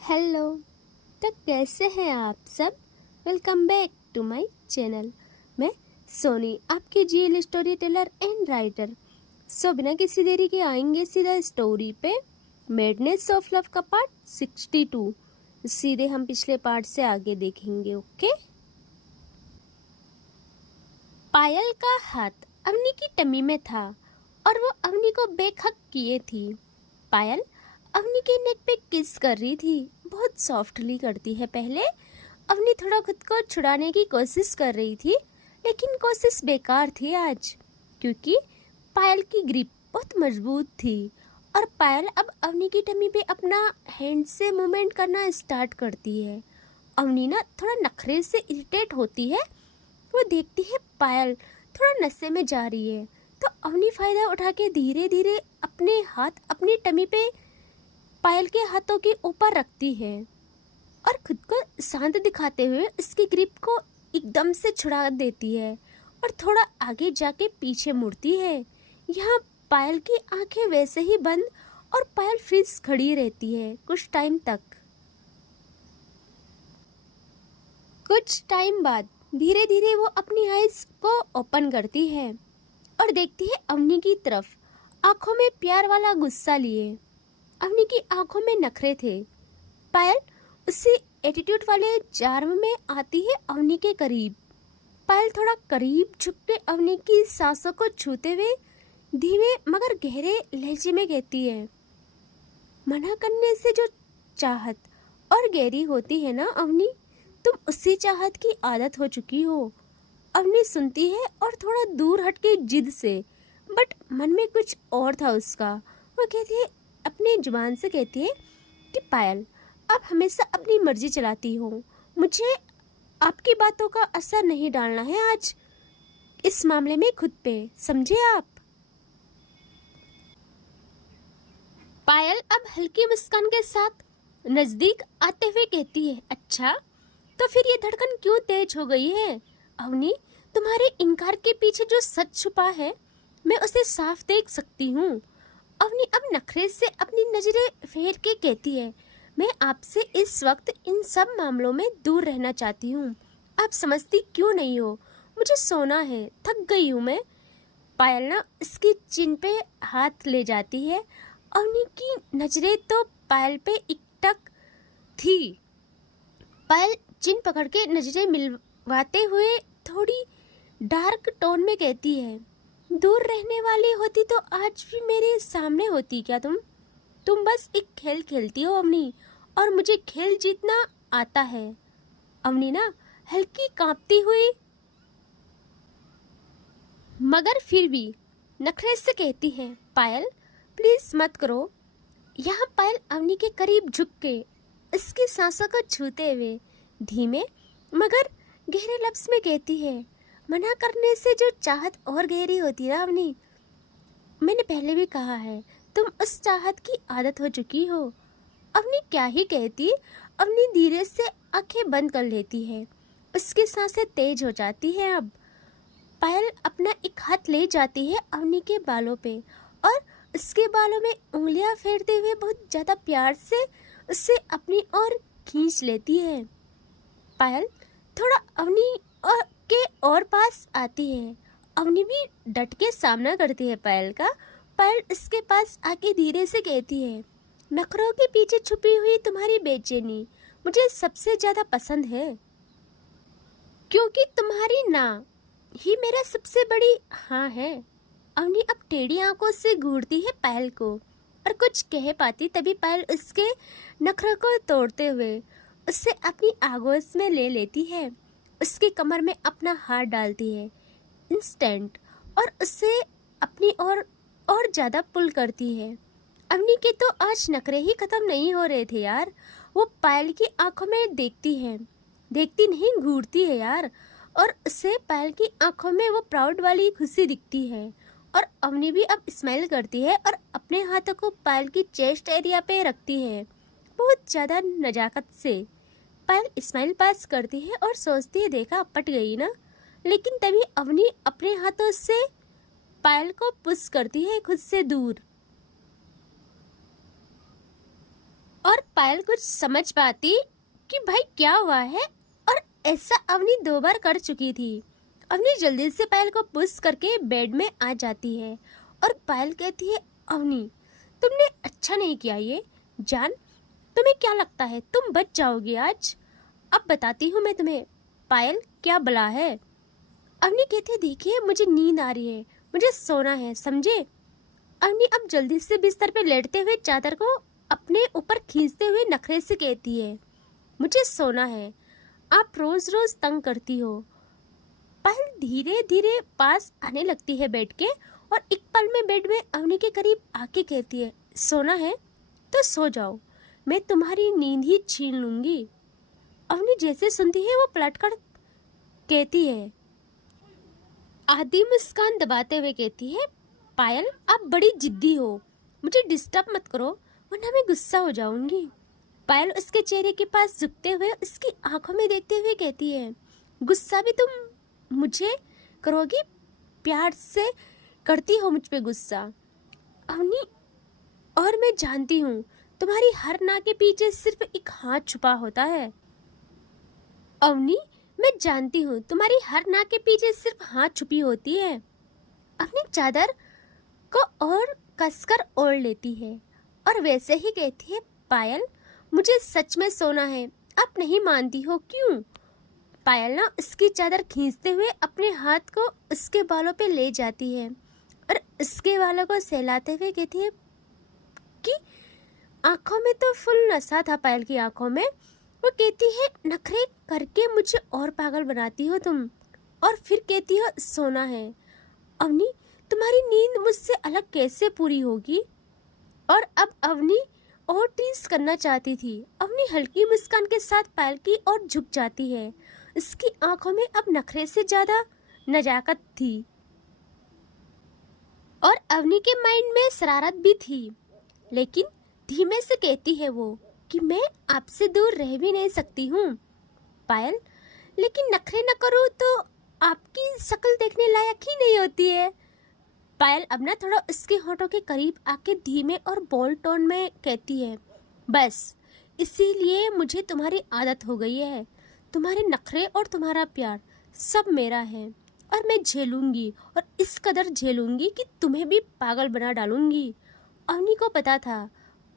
Hello. तो कैसे हैं आप सब। Welcome back to my channel. मैं सोनी, आपकी GL story teller and writer. बिना किसी देरी के आएंगे सीधा स्टोरी पे। मेडनेस ऑफ लव का पार्ट 62। सीधे हम पिछले पार्ट से आगे देखेंगे। ओके। पायल का हाथ अवनी की टमी में था और वो अवनी को बेखक किए थी। पायल अवनी के नेक पे किस कर रही थी। बहुत सॉफ्टली करती है। पहले अवनी थोड़ा खुद को छुड़ाने की कोशिश कर रही थी, लेकिन कोशिश बेकार थी आज, क्योंकि पायल की ग्रिप बहुत मजबूत थी और पायल अब अवनी की टमी पे अपना हैंड से मूवमेंट करना स्टार्ट करती है। अवनी ना थोड़ा नखरे से इरिटेट होती है। वो देखती है पायल थोड़ा नशे में जा रही है, तो अवनी फायदा उठा के धीरे धीरे अपने हाथ अपनी टमी पे पायल के हाथों के ऊपर रखती है और खुद को शांत दिखाते हुए उसकी ग्रिप को एकदम से छुड़ा देती है और थोड़ा आगे जाके पीछे मुड़ती है। यहाँ पायल की आंखें वैसे ही बंद और पायल फ्रीज खड़ी रहती है कुछ टाइम तक। कुछ टाइम बाद धीरे धीरे वो अपनी आईज को ओपन करती है और देखती है अवनी की तरफ, आंखों में प्यार वाला गुस्सा लिए। अवनी की आंखों में नखरे थे। पायल उसी एटीट्यूड वाले चार्म में आती है अवनी के करीब। पायल थोड़ा करीब झुक के अवनी की सांसों को छूते हुए धीमे मगर गहरे लहजे में कहती है, मना करने से जो चाहत और गहरी होती है ना अवनी, तुम उसी चाहत की आदत हो चुकी हो। अवनी सुनती है और थोड़ा दूर हटके जिद से, बट मन में कुछ और था उसका। वो कहती है, अपनी जुबान से कहती है कि पायल आप हमेशा अपनी मर्जी चलाती हो, मुझे आपकी बातों का असर नहीं डालना है आज इस मामले में खुद पे, समझे आप। पायल अब हल्की मुस्कान के साथ नजदीक आते हुए कहती है, अच्छा तो फिर ये धड़कन क्यों तेज हो गई है अवनी। तुम्हारे इनकार के पीछे जो सच छुपा है मैं उसे साफ देख सकती हूँ। अवनी अब नखरे से अपनी नजरें फेर के कहती है, मैं आपसे इस वक्त इन सब मामलों में दूर रहना चाहती हूँ। आप समझती क्यों नहीं हो, मुझे सोना है, थक गई हूँ मैं। पायल ना इसकी चिन पे हाथ ले जाती है। अवनी की नजरें तो पायल पे एकटक थी। पायल चिन पकड़ के नजरें मिलवाते हुए थोड़ी डार्क टोन में कहती है, दूर रहने वाली होती तो आज भी मेरे सामने होती क्या तुम बस एक खेल खेलती हो अवनी, और मुझे खेल जीतना आता है। अवनी ना हल्की कांपती हुई मगर फिर भी नखरे से कहती है, पायल प्लीज मत करो। यहाँ पायल अवनी के करीब झुक के इसकी सांसों को छूते हुए धीमे मगर गहरे लफ्ज में कहती है, मना करने से जो चाहत और गहरी होती है अवनी, मैंने पहले भी कहा है तुम उस चाहत की आदत हो चुकी हो। अवनी क्या ही कहती, अवनी धीरे से आंखें बंद कर लेती है। उसकी सांसें तेज हो जाती है। अब पायल अपना एक हाथ ले जाती है अवनी के बालों पे और उसके बालों में उंगलियां फेरते हुए बहुत ज्यादा प्यार से उससे अपनी ओर खींच लेती है। पायल थोड़ा अवनी के और पास आती है। अवनी भी डट के सामना करती है पायल का। पायल इसके पास आके धीरे से कहती है, नखरों के पीछे छुपी हुई तुम्हारी बेचैनी मुझे सबसे ज्यादा पसंद है, क्योंकि तुम्हारी ना ही मेरा सबसे बड़ी हाँ है। अवनी अब टेढ़ी आंखों से घूरती है पायल को और कुछ कह पाती तभी पायल उसके नखरों को तोड़ते हुए उससे अपनी आगोश में ले लेती है। उसकी कमर में अपना हाथ डालती है इंस्टेंट और उससे अपनी और ज्यादा पुल करती है। अवनी के तो आज नखरे ही खत्म नहीं हो रहे थे यार। वो पायल की आंखों में देखती नहीं घूरती है यार, और उससे पायल की आंखों में वो प्राउड वाली खुशी दिखती है। और अवनी भी अब स्माइल करती है और अपने हाथों को पायल की चेस्ट एरिया पे रखती है बहुत ज्यादा नजाकत से। पायल स्माइल पास करती है और सोचती है, देखा पट गई ना। लेकिन तभी अवनी अपने हाथों से पायल को पुश करती है खुद से दूर और पायल कुछ समझ पाती कि भाई क्या हुआ है, और ऐसा अवनी 2 बार कर चुकी थी। अवनी जल्दी से पायल को पुश करके बेड में आ जाती है और पायल कहती है, अवनी तुमने अच्छा नहीं किया ये। जान, तुम्हें क्या लगता है तुम बच जाओगी आज? अब बताती हूँ मैं तुम्हें पायल क्या बला है। अवनी कहती है, देखिए मुझे नींद आ रही है, मुझे सोना है, समझे? अवनी अब जल्दी से बिस्तर पे लेटते हुए चादर को अपने ऊपर खींचते हुए नखरे से कहती है, मुझे सोना है, आप रोज रोज तंग करती हो। पायल धीरे धीरे पास आने लगती है बेड के और एक पल में बेड में अवनी के करीब आके कहती है, सोना है तो सो जाओ, मैं तुम्हारी नींद ही छीन लूंगी। अवनी जैसे सुनती है वो पलटकर कहती है, आधी मुस्कान दबाते हुए कहती है, पायल आप बड़ी जिद्दी हो, मुझे डिस्टर्ब मत करो वरना मैं गुस्सा हो जाऊंगी। पायल उसके चेहरे के पास झुकते हुए उसकी आंखों में देखते हुए कहती है, गुस्सा भी तुम मुझे करोगी? प्यार से करती हो मुझ पे गुस्सा। अवनी, और मैं जानती हूँ तुम्हारी हर ना के पीछे सिर्फ एक हाथ छुपा होता है। अवनी, मैं जानती हूँ तुम्हारी हर ना के पीछे सिर्फ हाथ छुपी होती है। अपनी चादर को और कसकर ओढ़ लेती है और वैसे ही कहती है, पायल मुझे सच में सोना है, आप नहीं मानती हो क्यों? पायल ना उसकी चादर खींचते हुए अपने हाथ को उसके बालों पे ले जाती है और उसके बालों को सहलाते हुए कहती है कि आंखों में तो फुल नशा था पायल की आंखों में। वो कहती है, नखरे करके मुझे और पागल बनाती हो तुम, और फिर कहती हो सोना है। अवनी, तुम्हारी नींद मुझसे अलग कैसे पूरी होगी? और अब अवनी और टीज करना चाहती थी। अवनी हल्की मुस्कान के साथ पायल की ओर झुक जाती है। उसकी आंखों में अब नखरे से ज्यादा नजाकत थी और अवनी के माइंड में शरारत भी थी। लेकिन धीमे से कहती है वो कि मैं आपसे दूर रह भी नहीं सकती हूँ पायल, लेकिन नखरे न करो तो आपकी शक्ल देखने लायक ही नहीं होती है। पायल अब ना थोड़ा उसके होठों के करीब आके धीमे और बोल्ड टोन में कहती है, बस इसीलिए मुझे तुम्हारी आदत हो गई है। तुम्हारे नखरे और तुम्हारा प्यार सब मेरा है और मैं झेलूंगी, और इस कदर झेलूंगी कि तुम्हें भी पागल बना डालूंगी। अवनी को पता था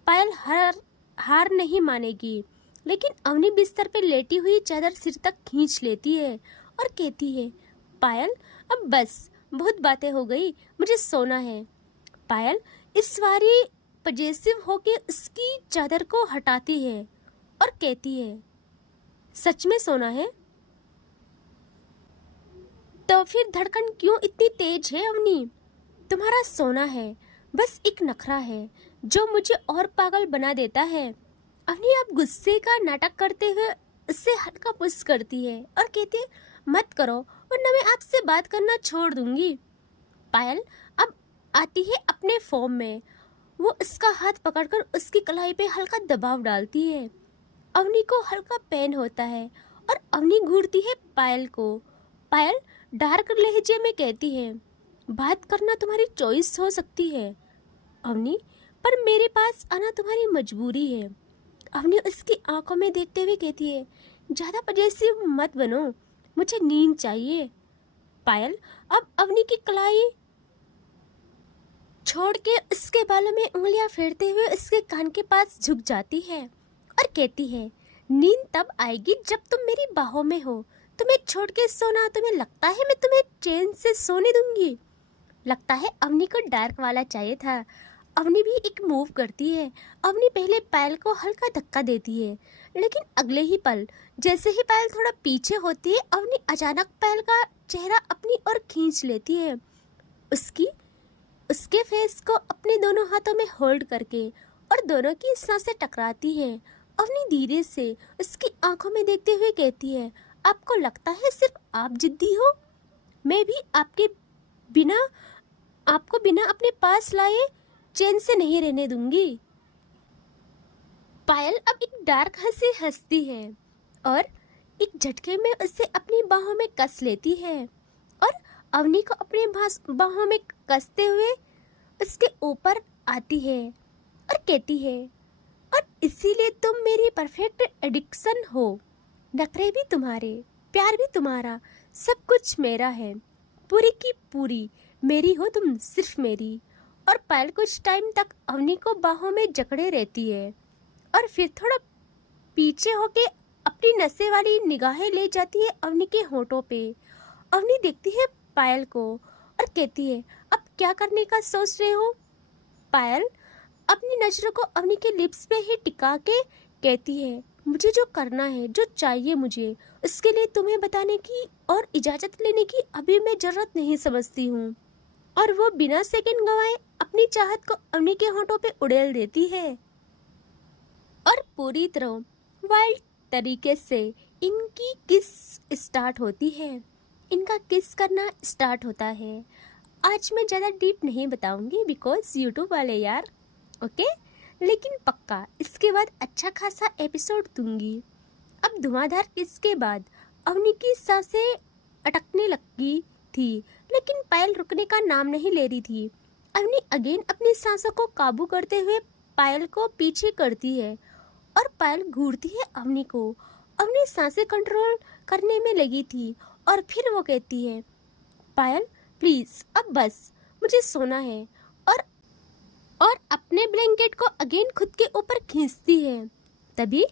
पायल हार नहीं मानेगी, लेकिन अवनी बिस्तर पे लेटी हुई चादर सिर तक खींच लेती है और कहती है, पायल अब बस, बहुत बातें हो गई, मुझे सोना है। पायल इस बारी पजेसिव होके उसकी चादर को हटाती है और कहती है, सच में सोना है? तो फिर धड़कन क्यों इतनी तेज है अवनी? तुम्हारा सोना है बस एक नखरा है जो मुझे और पागल बना देता है। अवनी अब गुस्से का नाटक करते हुए उससे हल्का पुश करती है और कहती है, मत करो वरना मैं आपसे बात करना छोड़ दूंगी। पायल अब आती है अपने फॉर्म में। वो उसका हाथ पकड़कर उसकी कलाई पे हल्का दबाव डालती है। अवनी को हल्का पेन होता है और अवनी घूरती है पायल को। पायल डार्क लहजे में कहती है, बात करना तुम्हारी चॉइस हो सकती है अवनी, पर मेरे पास आना तुम्हारी मजबूरी है। अवनी उसकी आंखों में देखते हुए कहती है, ज्यादा पजेसिव मत बनो, मुझे नींद चाहिए। पायल अब अवनी की कलाई छोड़ के उसके बालों में उंगलियां फेरते हुए उसके कान के पास झुक जाती है और कहती है, नींद तब आएगी जब तुम मेरी बाहों में हो। तुम्हें छोड़ के सोना तुम्हें लगता है मैं तुम्हें चैन से सोने दूंगी? लगता है अवनी को डार्क वाला चाहिए था। अवनी भी एक मूव करती है। अवनी पहले पायल को हल्का धक्का देती है, लेकिन अगले ही पल जैसे ही पायल थोड़ा पीछे होती है, अवनी अचानक पायल का चेहरा अपनी ओर खींच लेती है, उसके फेस को अपने दोनों हाथों में होल्ड करके, और दोनों की सांसें टकराती है। अवनी धीरे से उसकी आंखों में देखते हुए कहती है, आपको लगता है सिर्फ आप जिद्दी हो? मैं भी आपको बिना अपने पास लाए चैन से नहीं रहने दूंगी। पायल अब एक डार्क हंसी हंसती है और एक झटके में उसे अपनी बाहों में कस लेती है और अवनी को अपने बाहों में कसते हुए उसके ऊपर आती है और कहती है, और इसीलिए तुम मेरी परफेक्ट एडिक्शन हो। नखरे भी तुम्हारे, प्यार भी तुम्हारा, सब कुछ मेरा है, पूरी की पूरी मेरी हो तुम, सिर्फ मेरी। और पायल कुछ टाइम तक अवनी को बाहों में जकड़े रहती है और फिर थोड़ा पीछे होके अपनी नशे वाली निगाहें ले जाती है अवनी के होठों पे। अवनी देखती है पायल को और कहती है, अब क्या करने का सोच रहे हो? पायल अपनी नजरों को अवनी के लिप्स पे ही टिका के कहती है, मुझे जो करना है, जो चाहिए मुझे, उसके लिए तुम्हें बताने की और इजाजत लेने की अभी मैं जरूरत नहीं समझती हूँ। और वो बिना सेकंड गवाए अपनी चाहत को अवनी के होठों पे उड़ेल देती है और पूरी तरह वाइल्ड तरीके से इनकी किस स्टार्ट होती है, इनका किस करना स्टार्ट होता है। आज मैं ज़्यादा डीप नहीं बताऊंगी बिकॉज यूट्यूब वाले यार, ओके, लेकिन पक्का इसके बाद अच्छा खासा एपिसोड दूंगी। अब धुआंधार किस के बाद अवनी की सांसें अटकने लगी थी, लेकिन पायल रुकने का नाम नहीं ले रही थी। अवनी अगेन अपनी सांसों को काबू करते हुए पायल को पीछे करती है और पायल घूरती है अवनी को। अवनी सांसें कंट्रोल करने में लगी थी और फिर वो कहती है, पायल प्लीज अब बस, मुझे सोना है। और अपने ब्लैंकेट को अगेन खुद के ऊपर खींचती है। तभी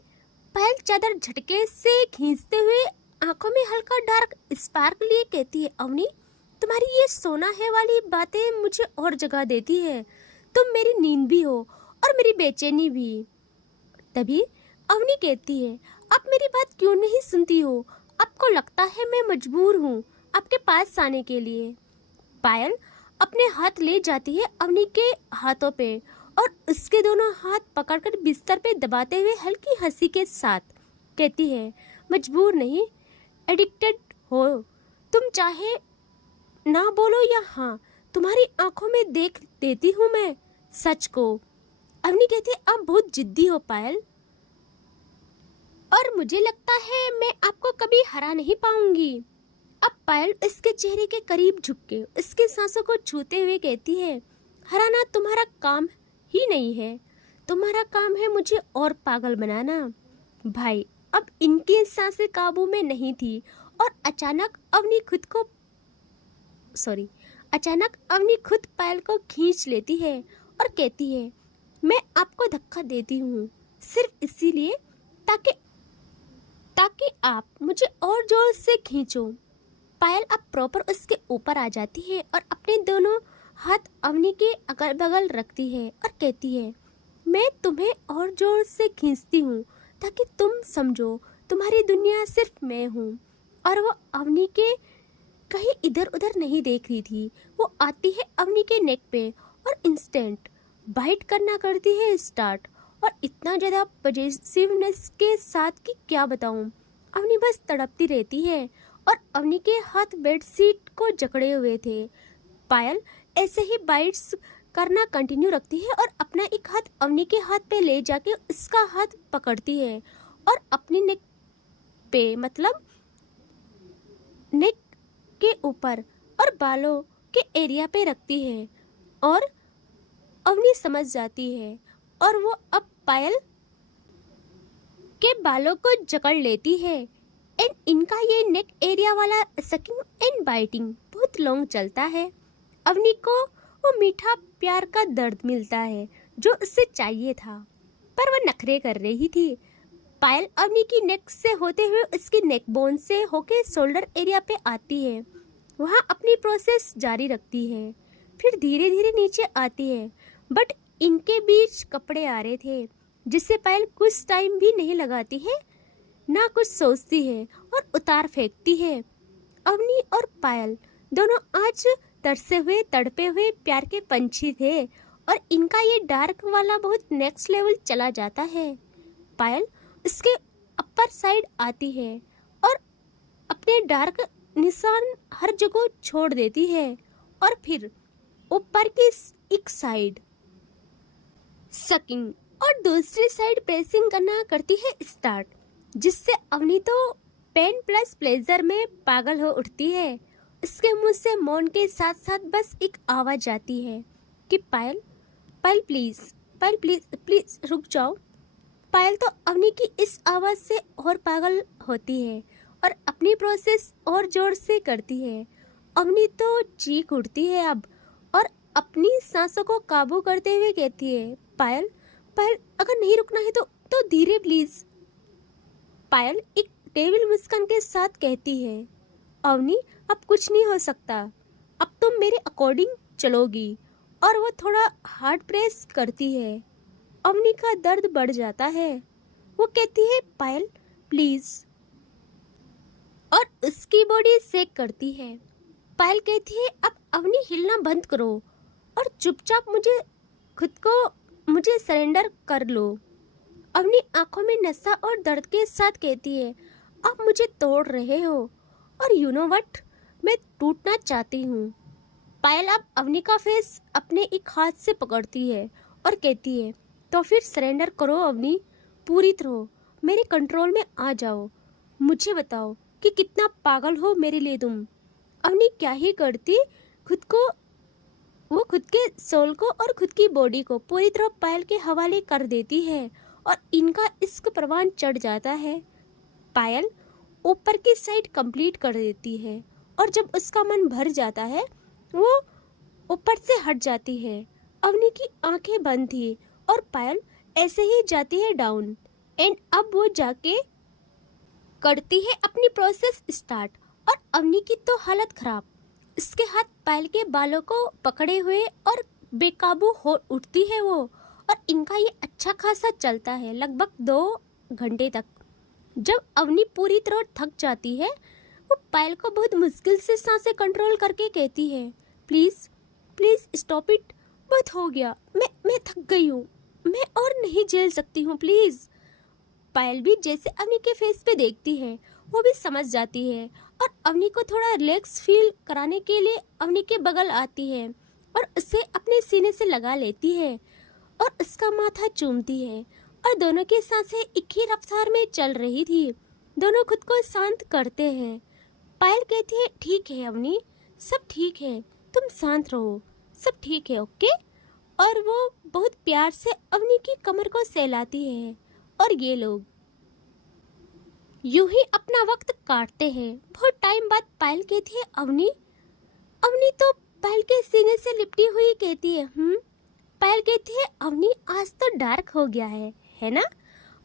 पायल चादर झटके से खींचते हुए आंखों में हल्का डार्क स्पार्क लिए कहती है, अवनी तुम्हारी ये सोना है वाली बातें मुझे और जगा देती है। तुम मेरी नींद भी हो और मेरी बेचैनी भी। तभी अवनी कहती है, आप मेरी बात क्यों नहीं सुनती हो? आपको लगता है मैं मजबूर हूँ आपके पास आने के लिए। पायल अपने हाथ ले जाती है अवनी के हाथों पे और उसके दोनों हाथ पकड़कर बिस्तर पे दबाते हुए हल्की हंसी के साथ कहती है, मजबूर नहीं, एडिक्टेड हो तुम, चाहे ना बोलो या हाँ, तुम्हारी आंखों में देख देती हूँ मैं सच को। अवनी कहती है, आप बहुत जिद्दी हो पायल, और मुझे लगता है मैं आपको कभी हरा नहीं पाऊंगी। अब पायल इसके चेहरे के करीब झुक के उसकी सांसों को छूते हुए कहती है, हराना तुम्हारा काम ही नहीं है, तुम्हारा काम है मुझे और पागल बनाना। भाई अब इनकी सांसें काबू में नहीं थी और अचानक अवनी खुद पायल को खींच लेती है और कहती है, मैं आपको धक्का देती हूँ सिर्फ इसीलिए ताकि आप मुझे और जोर से खींचो। पायल अब प्रॉपर उसके ऊपर आ जाती है और अपने दोनों हाथ अवनी के अगल बगल रखती है और कहती है, मैं तुम्हें और जोर से खींचती हूँ ताकि तुम समझो तुम्हारी दुनिया सिर्फ मैं हूँ। और वो अवनी के कहीं इधर उधर नहीं देख रही थी, वो आती है अवनी के नेक पे और इंस्टेंट बाइट करना करती है स्टार्ट, और इतना ज़्यादा पॉजिटिवनेस के साथ कि क्या बताऊँ। अवनी बस तड़पती रहती है और अवनी के हाथ बेडशीट को जकड़े हुए थे। पायल ऐसे ही बाइट्स करना कंटिन्यू रखती है और अपना एक हाथ अवनी के हाथ पे ले जाके उसका हाथ पकड़ती है और अपनी नेक पे, मतलब नेक के ऊपर और बालों के एरिया पे रखती है। और अवनी समझ जाती है और वो अब पायल के बालों को जकड़ लेती है। एंड इनका ये नेक एरिया वाला सकिंग एंड बाइटिंग बहुत लॉन्ग चलता है। अवनी को वो मीठा प्यार का दर्द मिलता है जो उससे चाहिए था, पर वह नखरे कर रही थी। पायल अवनी की नेक से होते हुए उसकी नेक बोन से होके शोल्डर एरिया पे आती है, वहाँ अपनी प्रोसेस जारी रखती है, फिर धीरे धीरे नीचे आती है। बट इनके बीच कपड़े आ रहे थे जिससे पायल कुछ टाइम भी नहीं लगाती है, ना कुछ सोचती है और उतार फेंकती है। अवनी और पायल दोनों आज तरसे हुए तड़पे हुए प्यार के पंछी थे और इनका ये डार्क वाला बहुत नेक्स्ट लेवल चला जाता है। पायल उसके अपर साइड आती है और अपने डार्क निशान हर जगह छोड़ देती है और फिर ऊपर की एक साइड सकिंग और दूसरी साइड प्रेसिंग करना करती है स्टार्ट, जिससे अवनी तो पेन प्लस प्लेजर में पागल हो उठती है। उसके मुंह से मौन के साथ साथ बस एक आवाज आती है कि पायल प्लीज रुक जाओ। पायल तो अवनी की इस आवाज से और पागल होती है और अपनी प्रोसेस और जोर से करती है। अवनी तो चीख उठती है अब और अपनी सांसों को काबू करते हुए कहती है, पायल पायल अगर नहीं रुकना है तो धीरे प्लीज। पायल एक डेविल मुस्कान के साथ कहती है, अवनी अब कुछ नहीं हो सकता, अब तुम मेरे अकॉर्डिंग चलोगी। और वो थोड़ा हार्ड प्रेस करती है। अवनी का दर्द बढ़ जाता है। वो कहती है, पायल प्लीज, और उसकी बॉडी सेक करती है। पायल कहती है, अब अवनी हिलना बंद करो और चुपचाप मुझे सरेंडर कर लो। अवनी आंखों में नशा और दर्द के साथ कहती है, आप मुझे तोड़ रहे हो और यू नो व्हाट, मैं टूटना चाहती हूँ। पायल अब अवनी का फेस अपने एक हाथ से पकड़ती है और कहती है, तो फिर सरेंडर करो अवनी, पूरी तरह मेरे कंट्रोल में आ जाओ। मुझे बताओ कि कितना पागल हो मेरे लिए तुम। अवनी क्या ही करती, वो खुद के सोल को और खुद की बॉडी को पूरी तरह पायल के हवाले कर देती है और इनका इश्क परवान चढ़ जाता है। पायल ऊपर की साइड कंप्लीट कर देती है और जब उसका मन भर जाता है वो ऊपर से हट जाती है। अवनी की आंखें बंद थी और पायल ऐसे ही जाती है डाउन एंड अब वो जाके करती है अपनी प्रोसेस स्टार्ट और अवनी की तो हालत खराब। इसके हाथ पायल के बालों को पकड़े हुए और बेकाबू हो उठती है वो, और इनका ये अच्छा खासा चलता है लगभग 2 घंटे तक। जब अवनी पूरी तरह थक जाती है वो पायल को बहुत मुश्किल से सांसें कंट्रोल करके कहती है, प्लीज प्लीज स्टॉप इट, बहुत हो गया, मैं थक गई हूँ, मैं और नहीं झेल सकती हूँ प्लीज। पायल भी जैसे अवनी के फेस पे देखती है वो भी समझ जाती है और अवनी को थोड़ा रिलैक्स फील कराने के लिए अवनी के बगल आती है और उसे अपने सीने से लगा लेती है और उसका माथा चूमती है और दोनों की सांसें एक ही रफ्तार में चल रही थी। दोनों खुद को शांत करते हैं। पायल कहती है, ठीक है अवनी, सब ठीक है, तुम शांत रहो, सब ठीक है, ओके। और वो बहुत प्यार से अवनी की कमर को सहलाती है और ये लोग यूं ही अपना वक्त काटते हैं। बहुत टाइम बाद पायल कहती है, अवनी। अवनी तो पायल के सीने से लिपटी हुई कहती है, पायल कहती है, अवनी आज तो डार्क हो गया है ना।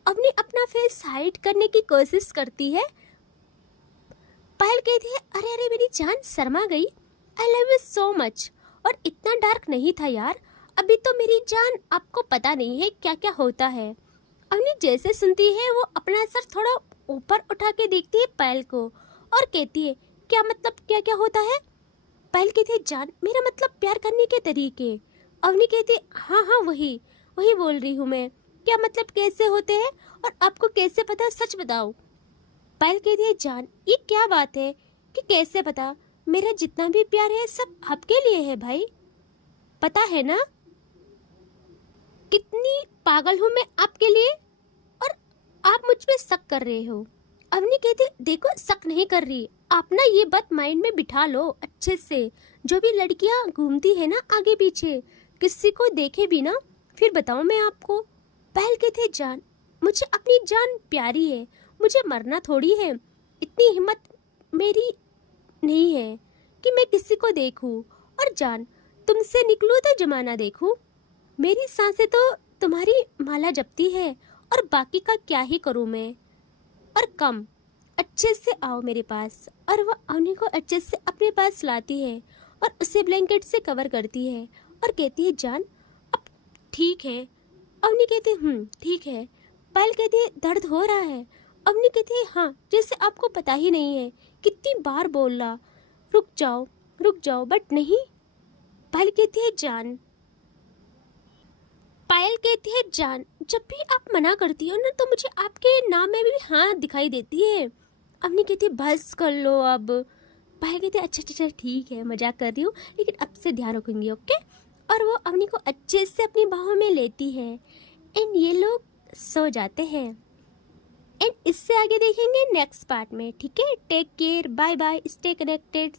अवनी अपना फेस हाइड करने की कोशिश करती है। पायल कहती है, अरे अरे मेरी जान शर्मा गई, I love you so much. और इतना डार्क नहीं था यार, अभी तो मेरी जान, आपको पता नहीं है क्या क्या होता है। अवनी जैसे सुनती है वो अपना सर थोड़ा ऊपर उठा के देखती है पायल को और कहती है, क्या मतलब क्या क्या होता है। पायल कहती है, जान मेरा मतलब प्यार करने के तरीके। अवनी कहती है, हाँ हाँ वही बोल रही हूँ मैं, क्या मतलब कैसे होते हैं और आपको कैसे पता, सच बताओ। पायल कहती है, जान ये क्या बात है कि कैसे पता, मेरा जितना भी प्यार है सब आपके लिए है भाई, पता है ना कितनी पागल हूँ मैं आपके लिए, और आप मुझ पे शक कर रहे हो। अवनी कहती है, देखो शक नहीं कर रही, आप ना ये बात माइंड में बिठा लो अच्छे से। जो भी लड़कियां घूमती है ना आगे पीछे, किसी को देखे भी ना फिर बताऊं मैं आपको। पायल कहती है, जान मुझे अपनी जान प्यारी है, मुझे मरना थोड़ी है, इतनी हिम्मत मेरी नहीं है कि मैं किसी को देखूं, और जान तुमसे निकलूं तो जमाना देखूं। मेरी सांसें तो तुम्हारी माला जपती है और बाकी का क्या ही करूं मैं। और कम अच्छे से आओ मेरे पास। और वह अवनी को अच्छे से अपने पास लाती है और उसे ब्लैंकेट से कवर करती है और कहती है, जान अब ठीक है। अवनी कहती है, ठीक है। पायल कहती है, दर्द हो रहा है। अवनी कहती है, हाँ जैसे आपको पता ही नहीं है, कितनी बार बोला रुक जाओ बट नहीं। पायल कहती है, जान जब भी आप मना करती हो ना तो मुझे आपके नाम में भी हाँ दिखाई देती है। अवनी कहती है, बस कर लो अब। पायल कहती है, अच्छा ठीक है, मजाक कर रही हूँ, लेकिन अब से ध्यान रखूंगी, ओके। और वो अवनी को अच्छे से अपनी बाहों में लेती है एंड ये लोग सो जाते हैं। एंड इससे आगे देखेंगे नेक्स्ट पार्ट में, ठीक है। Take care, bye bye, stay connected.